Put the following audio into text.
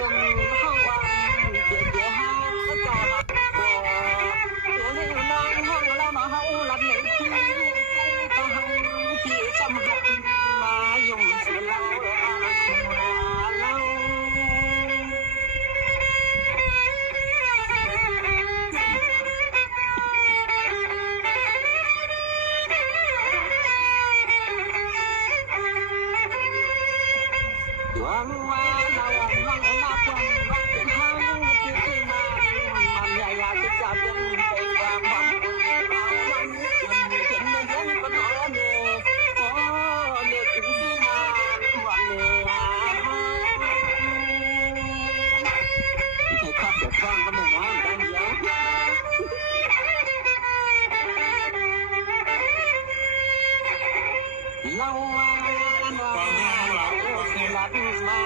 ยงเฮาว่าเจ็บหาก็มาบ่ตัวนี้นางห้องแล้วมาเฮาลับในที่ก็เฮาที่สำหักมายุ่งสิเล่าเล่าหวังว่าเราหวังว่าความว่าเป็นเฮาที่มามันอยากจะจับยังไปความหวังวันเห็นเดินก็นอนโอ้เด็กถึงที่มาหวังให้ครอบเดือดร้อนก็ไม่น้อยได้เดียวเราว่าเรารักมา